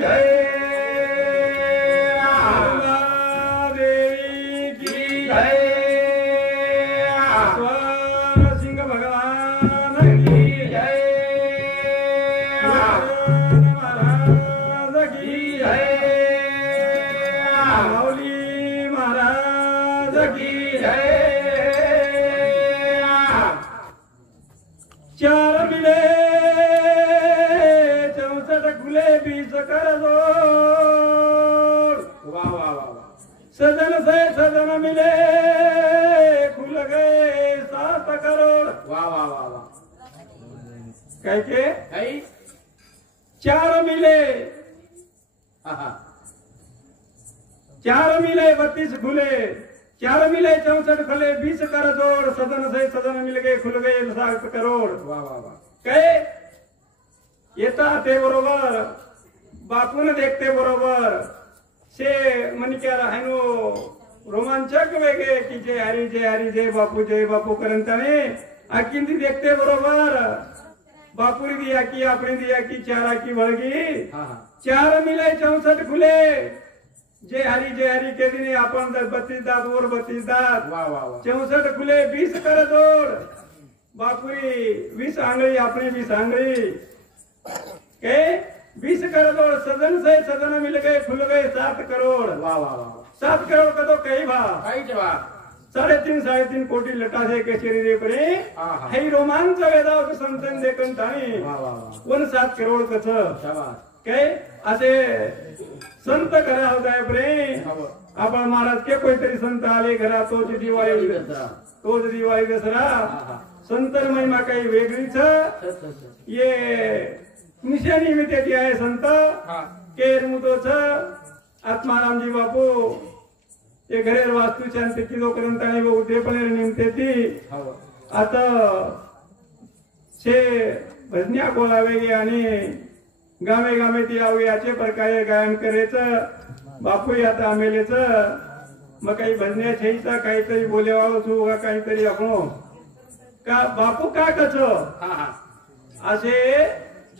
जय, दुर्गा देवी की जय, स्वर सिंह भगवान की जय, महाराज की जय, माऊली महाराज की जय। चार मिले 64 खुले 20 कर जोड़। वाह वाह वाह। सजन से सजन मिले खुल गए 7 करोड़। वाह वाह वाह वाह। कह के कहीं 4 मिले 4 मिले 32 खुले 4 मिले 64 खुले 20 कर जोड़। सदन से सदन मिल गए खुल गए 7 करोड़। वाह वाह वाह। काय येता ते बरोबर बापून देखते बरोबर से मनिक्याला हायनो रोमांचक वेगळे की जय हरी जय बापू करंताने आकिंदी देखते बरोबर बापुरी दिया की आपने दिया की चारा की बळगी 4 मिले 64 खुले जय हरी के दिन आपण 32 दात वर 32 दात 64 खुले 20 कर जोड़। बापुरी 20 आंगળી अपनी 20 आंगળી के 20 कर जोड़। सदन से सदन मिल गए खुल गए 7 करोड़। वाह वाह वाह। 7 करोड़ का तो कई भाव 3.5 कोटी लटा से के शरीर पर हे रोमांच वेदावत संतन देखून ताणी वन 7 करोड़ कच के असे संत घरा होताय प्रेम आपण महाराज के कोणतरी संत आले घरा तोच दिवाळी दसरा संतर महिमा काही वेगळीच ये निशानी में ते आहे संत केर मुदोच आत्मारामजी बापू ये घरेर वास्तु शांती किलो करंतानी वो उद्यापने निमते ती आता छे भजन्या बोलावे आणि गावे गावे ती आवी याचे प्रकारे गायन करायचं बापू आता आमेलेच मग काही भजन्या छेईचा काहीतरी बोलेवाव सु का काहीतरी आपण का बापू का कच असे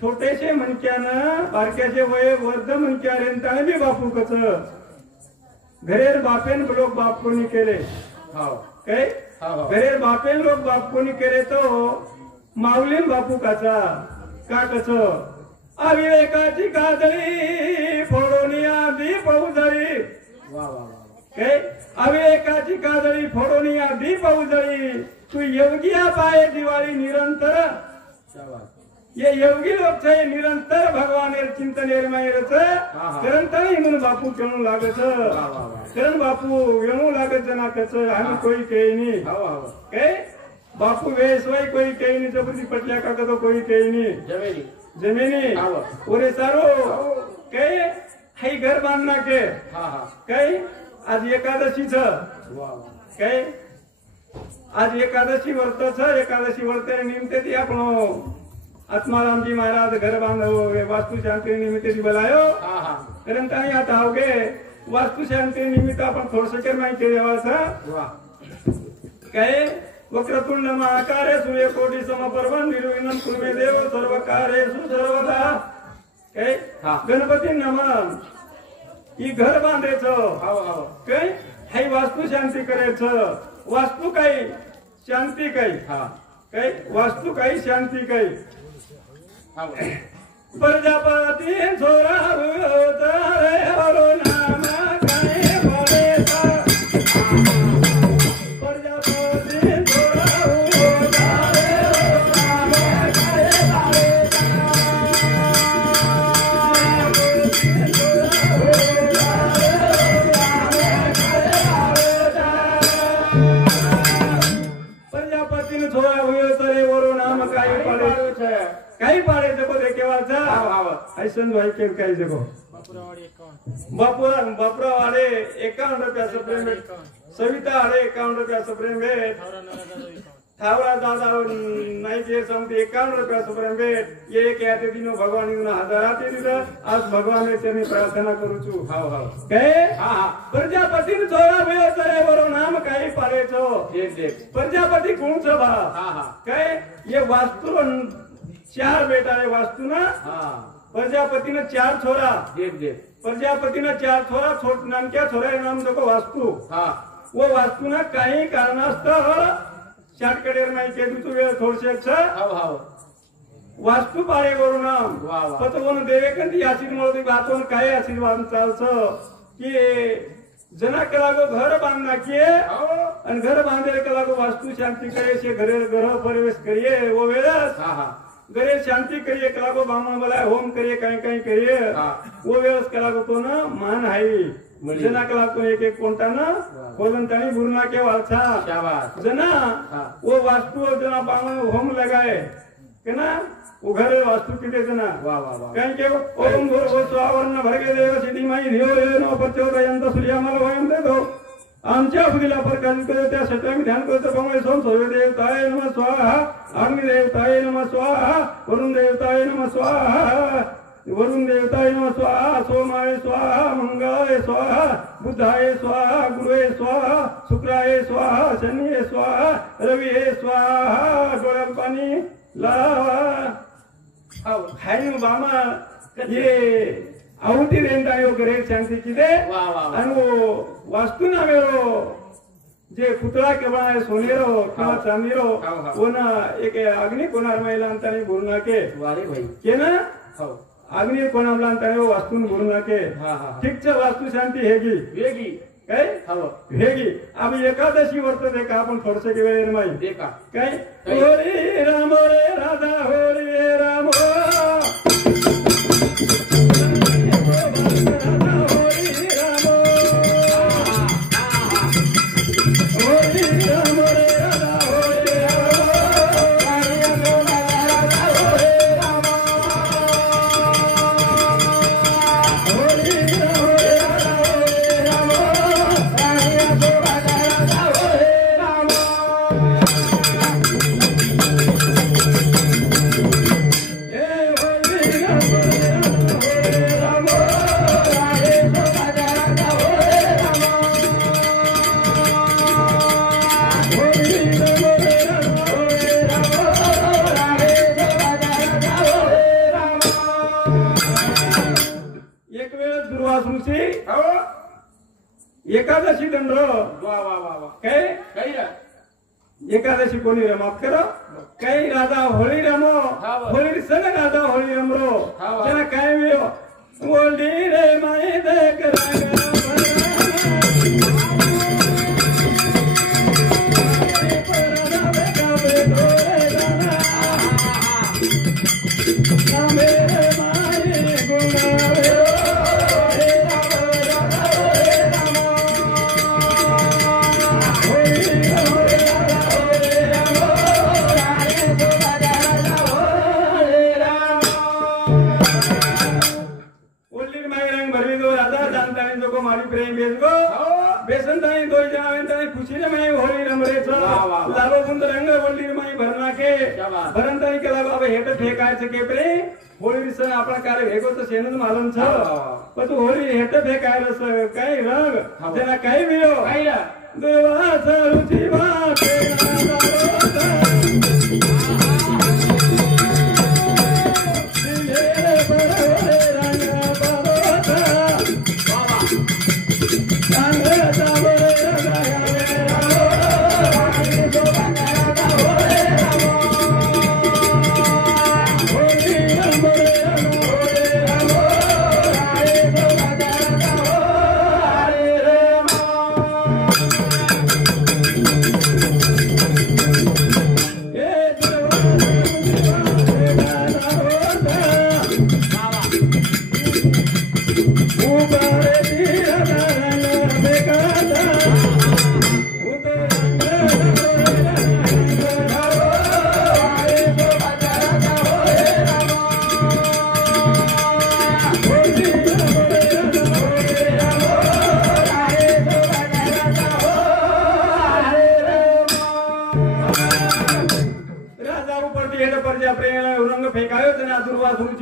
छोटेसे मनक्यानं बारक्याचे वय वर्ध मनक्यारेंताने बी बापू कच घरेर बापेन लोक बाप कोणी केले काय घरेर बापेन लोक बाप कोणी केले तो माऊलीन बापू काचा का कच अविवेकाची काजळी फोडून आधी पाऊजळी काय अविवेकाची काजळी फोडून आधी पाऊजळी तू योगिया पाय दिवाळी निरंतर ये योगी लोक छे निरंतर भगवानेर चिंतन निर्मायरच निरंतर म्हणून बापू केणू लागत कारण बापू येणू लागत ना कच आम्ही कोई केईनी काय बापू वेसवाई कोई केईनी जबरदस्ती पटल्या का तो कोई केईनी जमिनी ओरे सारो काय हाई घर बांधना के काय आज एकादशीच काय आज एकादशी व्रत एकादशी व्रत निमित्त ती आपण आत्मारामजी महाराज घर बांधव वास्तु शांति निमित्त बोलायो करंतानी आता होगे वास्तु शांति निमित्त आपण थोडस माहिती देवाचा काय वक्रतुंड महाकारे सूर्यकोटी समप्रभं निर्विघ्नं कुरु मे देव सर्वकार्येषु सर्वदा काय गणपती नमः ही घर बांधायचं काय हे वास्तु शांती करायचं वास्तु काही शांती काही काय वास्तु काही शांती काही प्रजापती छोरा रे हरो नाम काय बोलेता प्रजापती छोरा रे हरो नाम काय प्रजापती छोरा रे हरो नाम काय पड़े काही पाडे जको देखेवाचा ऐसन भाई के काही जको बापुरा वाले 51 रुपया सप्रेम भेट सविता वाले 51 रुपया सप्रेम भेट थावरा दादा नाही जे समते 51 रुपया सप्रेम भेट ये एक याते दिनो भगवान ने हजाराते दिदा आज भगवान ने तेनी प्रार्थना करू छु काय प्रजापती ने छोरा भयो तरे वरो नाम काही पाडेचो देख प्रजापती कोण छ भा काय ये वास्तु 4 बेटा रे वास्तु ना प्रजापतीनं 4 छोरा देख देख प्रजापतीनं 4 छोरा नानक्या छोऱ्याचं नाम देखो वास्तू हाँ वो वास्तू ना काही कारणास्तव शाटकडेर नाही केली तू वेळ थोडशेच हाव हाव वास्तू पाळे करू नाम वा वा पतवून देवे कंदी आशीर्वाद बातून काय आशीर्वाद चालचं की जना कलागो घर बांधना किए आणि घर बांधले कलागो वास्तु शांति करे से घरे ग्रह प्रवेश करिए वो वेळस हाँ हाँ घरे शांति करिए कलागो बामण बोला होम करिए काही करिए वो वेळस कलागो तो ना मान हाई जना कलागो एक एक कोणता ना कोलंतानी बुरना के वालसा शाबाश जना वो वास्तु जना बामण होम लगाए के ना वो घरे वास्तु किती जना वाह वाह वाह काही के ओम भूर्भुवः स्वर्ण भर्गे देव सिद्धिमयी धियो यो न प्रचोदयन्त सूर्यामल वयं देतो आमच्या बुद्धीला प्रकाशित करू त्या सत्यामी ध्यान करतो प्रमाणे सोम सूर्य देवताय नमः स्वाहा अग्नि देवताय नमः स्वाहा वरुण देवताय नमः स्वाहा वरुण देवताय नमः स्वाहा सोमाय स्वाहा मंगलाय स्वाहा बुधाय स्वाहा गुरुवे स्वाहा शुक्राय स्वाहा शनिये स्वाहा रविये स्वाहा डोळ्यात पाणी लावा हाय बामा ये आहुती देता है वो ग्रह शांति की दे वाह वाह आणि वो वास्तु ना मेरो जे पुतळा के बनाए सोनेरो किंवा चांदीरो वो ना एक अग्नि कोणार महिला अंताने गुरुना के वारे भाई के ना हाव अग्नि कोणाला अंताने वो वास्तु गुरुना के हाँ हाँ ठीक छ वास्तु शांति हेगी वेगी काय हाव हेगी अब एकादशी वर्तते का आपण थोडसे के वेळेर माई देखा काय होरी राम रे राधा होरी रे राम एकादशी दंड वाह वाह वाह वाह काय काही एकादशी कोणी रे माफ करो काही राधा होळी रमो होळी संग राधा होळी रमरो जना काय मिळो होळी रे माई देख बेसन ताई दो जनावें ताई खुशी ने मैं होली रमरे छ लालो बुंद रंग होली माई भरना के भरन ताई केला बाबा हेट फेकाय छ के प्रे होली सन आपला कार्य भेगो तो सेनच मालूम छ पण तू होली हेट फेकाय रस काय रंग जना काय मिळो काय देवा रुची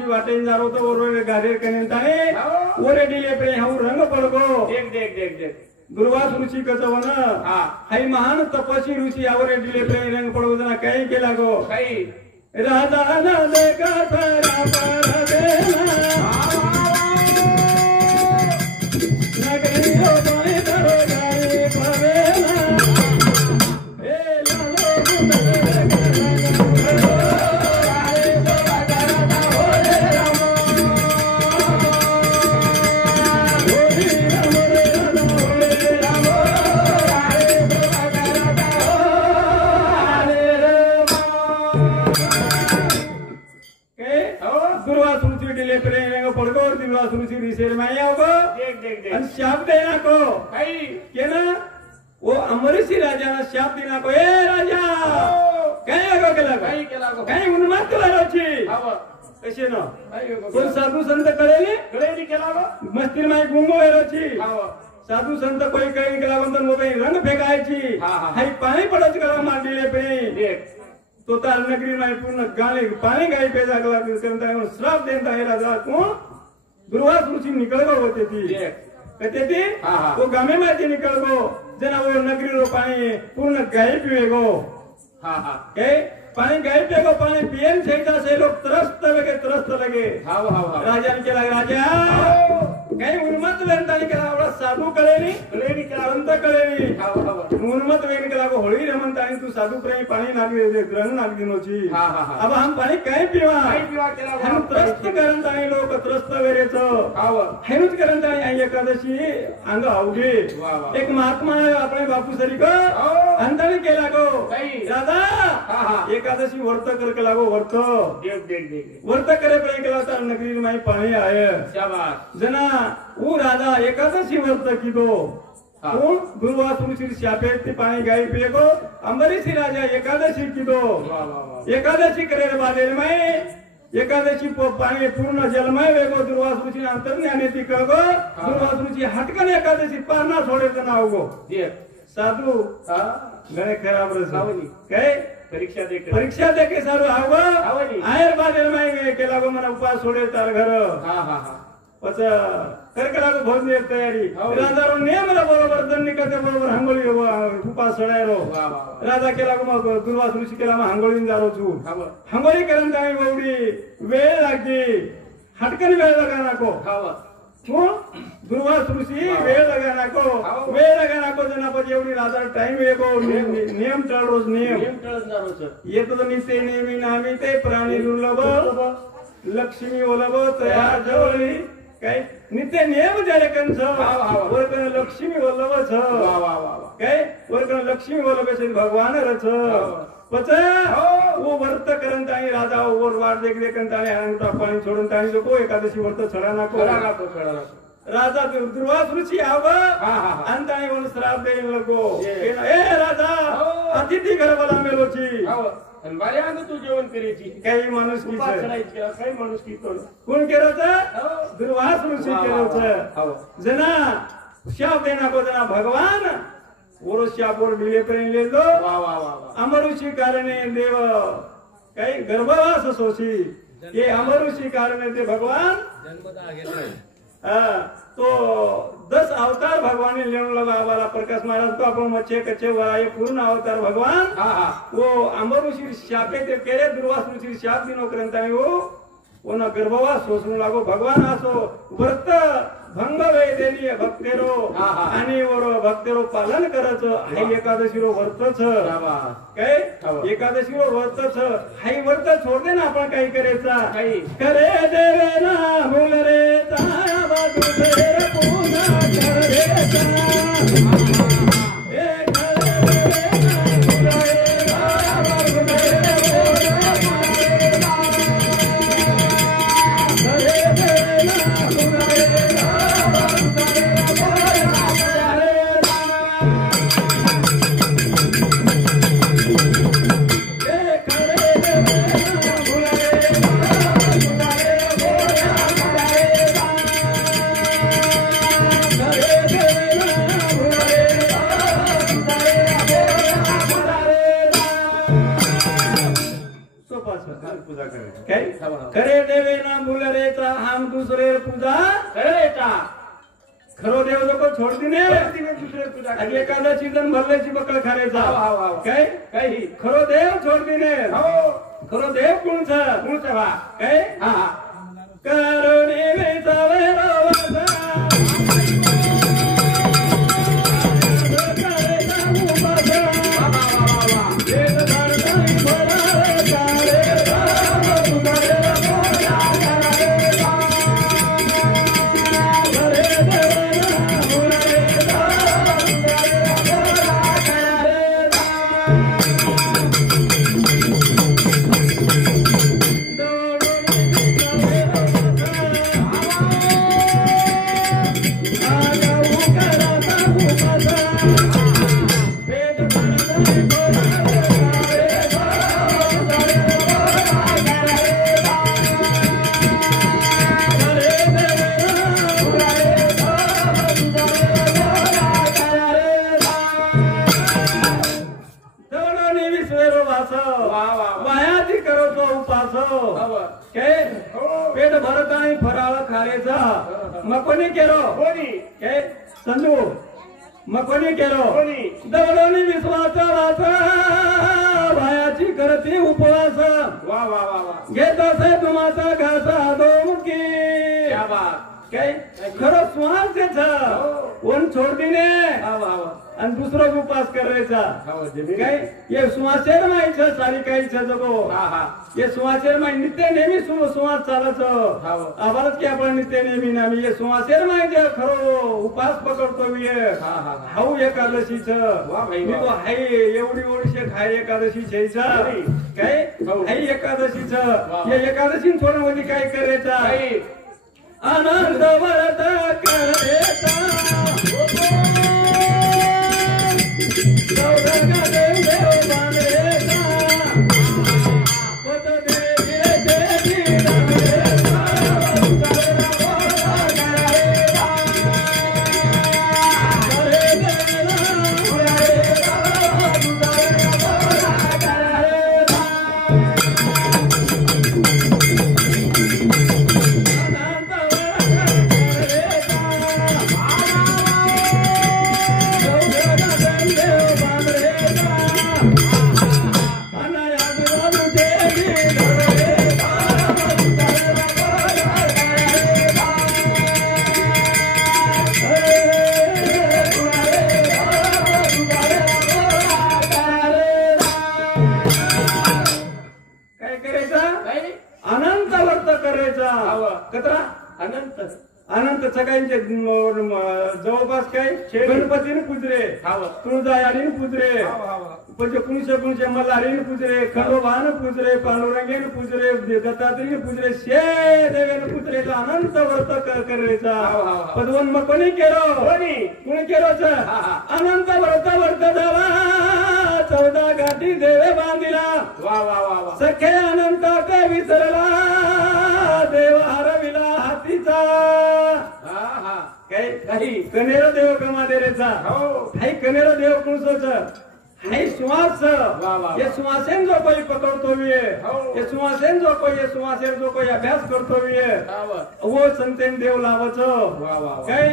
वाटे दुर्वास ऋषी कचवन हाई महान तपस्वी ऋषी यावर दिले रंग पडवजना काही केला गो काही राधा न देखा सारा पर देना नगरियो बाई धरो गाई पवेला ए लालो शाप देना को केना वो अमरीशी राजा ना शाप देना को ए राजा केला को काही उन्माद वालो छी कशे न कोण साधू संत कळेली केला को मस्ती माई गुंगो वेलो छी साधू संत कोई काही केला पण मोबाईल रंग फेकायची हाई पाणी पडच करा मांडले पे तो तार नगरी माई पूर्ण गाणे पाणी गाई पेजा कला करता श्राप देता है राजा कोण दुर्वास ऋषि निकल गो होते थी कहते थे वो गामे में निकल गो जना वो नगरी रो पानी पूर्ण गाय पीवे गो पानी गाय पे गो पानी पियन छेता से लोग तरस्त लगे राजा ने केला राजा काही उन्मत वेंतानी केला आवडा साधू कळेली संत कळेली उन्मत वेन केला गो होळी रमंतानी तू साधू प्रेमी पाणी नागली दे ग्रहण नागली नोची अब हम पाणी काय पीवा केला हम त्रस्त करंतानी लोक त्रस्त वेरेचो हेनुच करंतानी आई एकादशी अंग आवगे एक महात्मा आपले बापू सरी को अंतानी केला गो दादा एकादशी व्रत कर केला गो व्रत व्रत करे प्रेम केला तर नगरी में पाणी आए शाबाश जना वो राजा एकादशी व्रत कीधो कोण दुर्वास ऋषि शापेती पाणी गाई पिए को अमरीशी राजा एकादशी कीधो एकादशी करे बादेल में एकादशी पाणी पूर्ण जलमय वेगो दुर्वास ऋषि अंतर्ज्ञानी ती कळगो दुर्वास ऋषि हटकन एकादशी पारना छोड़े तो ना होगो साधु गणे खराब रसावनी काय परीक्षा दे के सारू आवगो आयर बादेल में केला गो मना उपास छोड़े तार घर पच करकला को भोजन एक तयारी राजा रो नियम रा बरोबर दंडी करते बरोबर हांगोळी उपास सोडायरो राजा केला को मग दुर्वास ऋषि केला मग हांगोळीन जारो छु हांगोळी करन ताई बवडी वेळ लागली हटकन वेळ लगा नको क्यों दुर्वास ऋषि वेळ लगा नको जनापति एवढी राजा टाइम वेगो नियम चल रोज नियम ये तो निते नेमी नामी ते प्राणी दुर्लभ लक्ष्मी ओलभ तयार जवळी काय नित्य नियम झाले कंस वरकन लक्ष्मी वल्लभ छ काय वरकन लक्ष्मी वल्लभ छ भगवान रच पच वो व्रत करन ताई राजा ओवर वाट देख देखन ताई अंता पाणी छोडन ताई जो को एकादशी व्रत छडा नाको राजा दुर्वास ऋषि आव अंताई वन श्राप दे लगो ए राजा अतिथि घर वाला मेलो छी बारे आंग तू जेवण करेची काही माणूस की काही माणूस की कोण केरोच दुर्वास ऋषि केरोच जना शाप देना को जना भगवान ओरो शाप और डिले करेन ले दो अमर ऋषि कारणे देव काही गर्भवास सोची ये अमर ऋषि कारणे ते भगवान जन्मदा आगे तो 10 अवतार भगवान ने लेने लगा वाला प्रकाश महाराज को अपन मच्छे कच्चे वाला ये पूर्ण अवतार भगवान वो अमर ऋषि शापे ते केरे दुर्वास ऋषि शाप दिनो करंता वो न गर्भवास सोचनु लागो भगवान आसो व्रत भंग वे देनी भक्तेरो आणि वरो भक्तेरो पालन करच हाई एकादशी रो व्रत छ काय एकादशी रो व्रत छ हाई व्रत छोड़ दे ना आपण काही करेचा काही करे देवे ना भूल रे ताया बाजू तेरे पूना कर देता करे देवे ना भूल रेता हम दूसरे पूजा करेता खरो देव लोक छोड़ दिने दूसरे पूजा अगे एकादशी दिन भरले ची बकळ खारेचा काय काही खरो देव छोड़ दिने खरो देव कोणचा कोणचा बा काय हा हा करुणी विचारे पेट भरत आणि फराळ खारेचा मग कोणी केलो कोणी काय संजू मग कोणी केलो कोणी दवडोनी विश्वाचा वाचा भायाची करती उपवास वा वा वा वा घेत असे तुमाचा घासा दोमुखी क्या बात काय खरं श्वास त्याचा कोण सोडतीने वा वा वा आणि दुसरा उपास करायचा हो जमीन काय ये सुवासेर माहिती सारी काही जगो हा हा ये सुवासेर माहिती नित्य नेहमी सुवास चालत हो. आवाज की आपण नित्य नेहमी नामी ये सुवासेर माहिती खरो उपास पकडतो मी हा हा हाऊ एकादशीच वा भाई मी वा. तो हाय एवढी ओढीशे खाय एकादशी छेचा अरे. काय हो. हाय एकादशीच वा. या एकादशी थोडं मध्ये काय करायचा काही आनंद व्रत करायचा अनंत सगळ्यांचे जवळपास काय गणपतीने पुजरे तुळजायाने पुजरे म्हणजे कुणीशे मल्हारीने पुजरे खंडोबाने पुजरे पांडुरंगेने पुजरे दत्तात्रेयने पुजरे शे देवेने पुजरे अनंत व्रत करायचा पदवन मग कोणी केलं कोणी केलं अनंत व्रत झाला 14 गाठी देवे बांधिला वा वा वा वा सखे अनंत ते विसरला देव हरविला हातीचा हा हा काय काही कनेरो देव कमादेरेचा हो हाय कनेरो देव कुणसोच हाय सुवास वा वा ये सुवासेन जो कोई पकड़तो हुए हो. ये सुवासेन जो कोई ये सुवासेन जो कोई अभ्यास करतो हुए वो संतेन देव लावच वा वा काय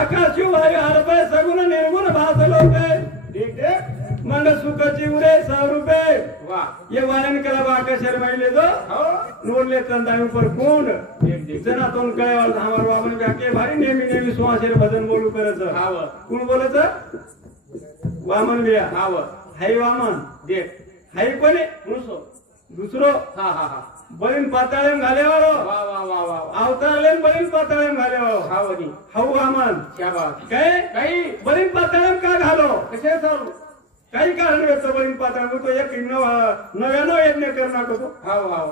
आकाशी वायू हरपे सगुण निर्गुण भासलो काय ठीक ठीक मंड सुखाची उरे 100 रुपये वा ये वायन कला आकाशर माइले जो हो नोडले तंदाई पर कोंड ठीक ठीक जना तोन कळेवाल धामर बाबन व्याके भारी नेहमी सुवासेर भजन बोलू करच हाव कोण बोलच वामन बिया हाव हाय वामन देख हाय कोणी कुणसो दुसरो हा हा हा बळीन पाताळेम घालेवाळो वा वा वा वा अवतारलेन बळीन पाताळेम घालेवाळो हावनी हाऊ वामन क्या बात काय काही बळीन पाताळेम का घालो कसे चालू काही कारण व्यक्त बळीन पाताळेम तो एक नव्यानो यज्ञ करणार तो हाव हाव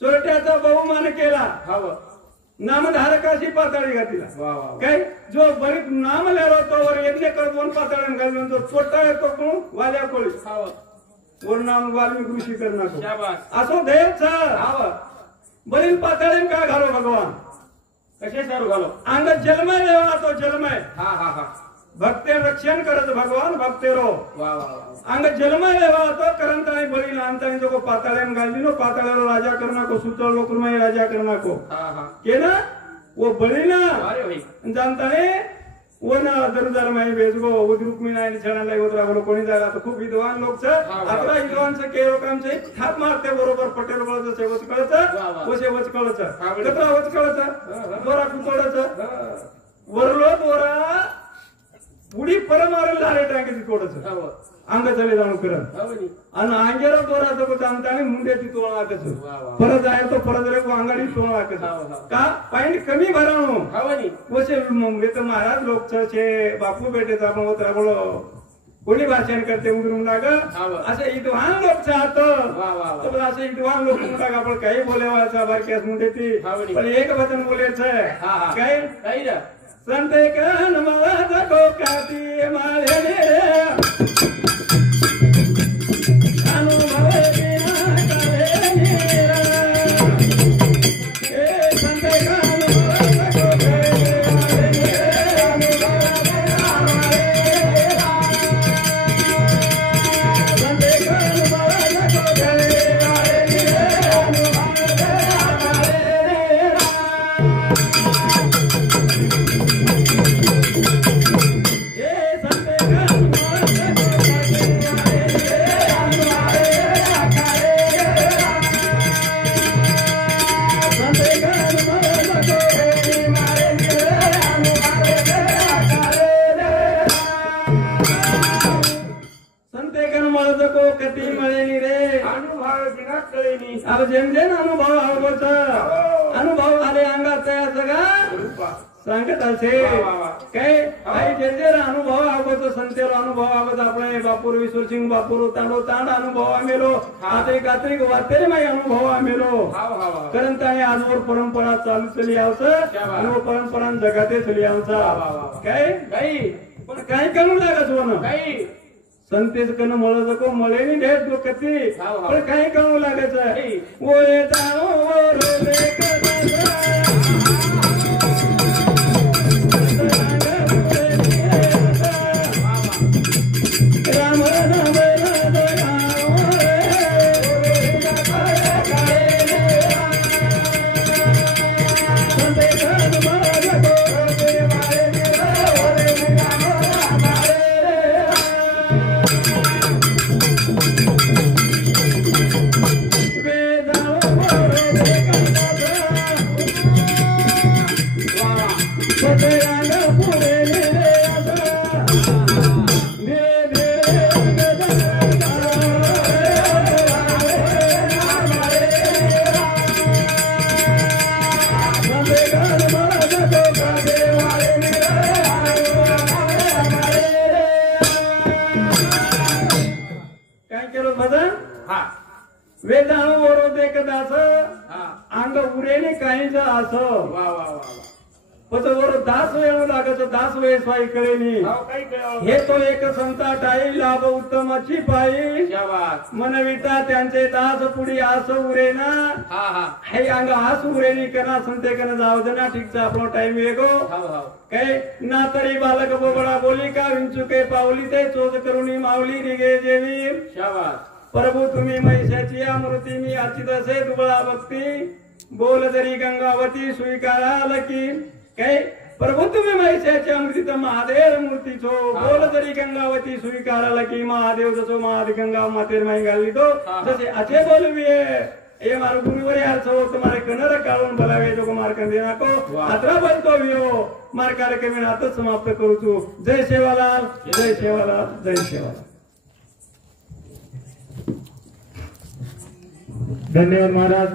चोरट्याचा बहुमान केला हाव नामधारकाशी पाताळी घातला वा वा काय जो बरीच नाम लिहिलो तो वर यज्ञ कर 2 पाताळेम घालून तो चोरटा येतो कोण वाल्या कोळी हाव वर नाम वाल्मिक ऋषी करणार क्या बात असो देव सर हाव बरीच पाताळेम का घालो भगवान कसे चालू घालो अंग जन्मय देवा तो जन्मय हा हा हा भक्ते रक्षण करत भगवान भक्तेरो वा वा वा अंग जन्मय देवा तो करंतानी बळी लहानतानी जो पाताळेम घालली नो पाताळेरो राजा करना को सुतळ लोकरुमाई राजा करना को हा हा के ना वो बळी ना अरे भाई जानता है वन दरजार माई बेजगो उद्रुक मी नाही छणाला उतरा बोलो कोणी जागा तर खूप विद्वान लोक छ आता विद्वानचं के लोकांचे थाप मारते बरोबर पटेल बोलत सेवच कळच व सेवच कळच कतरा वच कळच दोरा कुतोडच वरलो दोरा पुढी परमार लारे टांगे कोडच अंग चले जाऊन करत आणि अंगेरा दोरा जगो जाणताने मुंड्याची तोळ वाकच परत आहे तो परत रे अंगाडी तोळ वाकच का पॉइंट कमी भरावणो वसे वेत महाराज लोक छे बापू बेटेचा आपण होत बोलो कोणी भाषण करते उतरून लाग असे विद्वान लोक चाहत तो असे विद्वान लोक लाग आपण काही बोलेवाचा बारक्यास मुंडे ती पण एक वचन बोलायचं काय काही संत कन मला को काती माळे रे अनुभव बिना करे मेरा ए संत कन मला को काती अनुभव बिना करे संत कन मला को काती अनुभव अब जेम अनुभव अनुभव आले अंगात सगळा सांगत असे काय काही जेर अनुभव आवत संतेर अनुभव आवत आपले बापूर विश्वसिंग बापूर तांडो तांड अनुभव आमेलो आत्री कात्री वातेरे माई अनुभव आमेलो कारण ताणे आजवर परंपरा चालू चली आवच आणि परंपरा जगाते चली आवचा काय काही पण काय करू लागत होणं काही संतेच कन मळ जको मळे नी ढेट डोकती पण काही करू लागायचं ओरे जाओ रे राम नाम वेदाणू बरोबर एकदास अंग उरेने काही असं वर दास येऊ लागत दास वेळ स्वाई कळेनी हे तो एक संता टाई लाभ उत्तमाची पायी मनविता त्यांचे दास पुढी आस उरेना हे अंग आस उरेनी कना संते कना जाऊ देना ठीकचा आपला टाइम वेगो काय ना तरी बालक बोबडा बोली का विंचुके पावली ते चोज करुणी मावली निगे जेवी प्रभू तुम्ही महिषाची अमृती मी अर्चित असे दुबळा भक्ती बोल जरी गंगावती स्वीकाराल की काय प्रभू तुम्ही महिषाची अमृत महादेव मूर्ती छो बोल जरी गंगावती स्वीकाराल की महादेव जसो महादेव गंगा मातेर माई घाली तो जसे अच्छे बोलविये ये मारो गुरुवर यार छो तुम्हारे कनर काढून बोलावे जो मार कंदे नाको अत्रा बोलतो वियो मार कार्यक्रम आता समाप्त करू तू जय सेवालाल जय सेवालाल जय सेवालाल धन्यवाद महाराज।